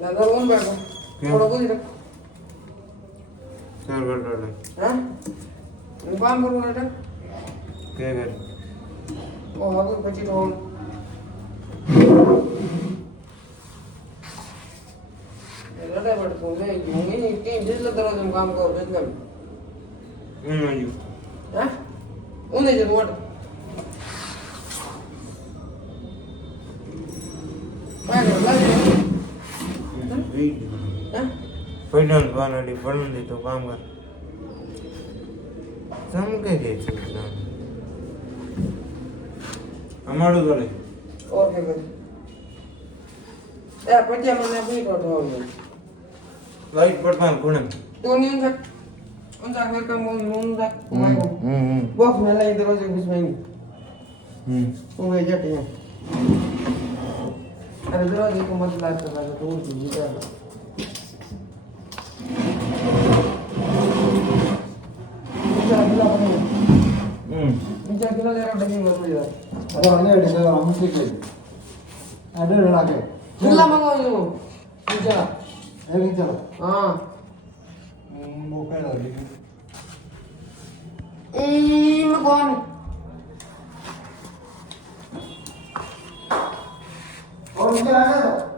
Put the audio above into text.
दादा कौन बैठो थोड़ा कुछ रख कर रहे हाँ काम करो बेटा क्या कर वो आगे बची तो लड़ा बैठ तो ले यूं ही टीम जिस तरह से काम करो एकदम नहीं हाँ उन्हें जरूरत Bueno, पढ़न वाली पढ़न दी तो काम कर सम के दे चुका हमारो गले और क्या कर ए पटिया मैंने अपनी टोटो हो गई लाइट पड़ता कोने तो नहीं उनका घर का मुंडा बॉक्स में लाई दरवाजे बीच में वो गए जाते हैं अरे दरवाजे को मत लाइट कर लगा तो उनकी जीता नीचे गिला ले रहा डगिंग कर लिया अरे वाले एडी से हम सीख ले एडर लगा के गिला मंगाओ यो नीचे ए नीचे हां वो पे लगी मैं कौन और नीचे आ गया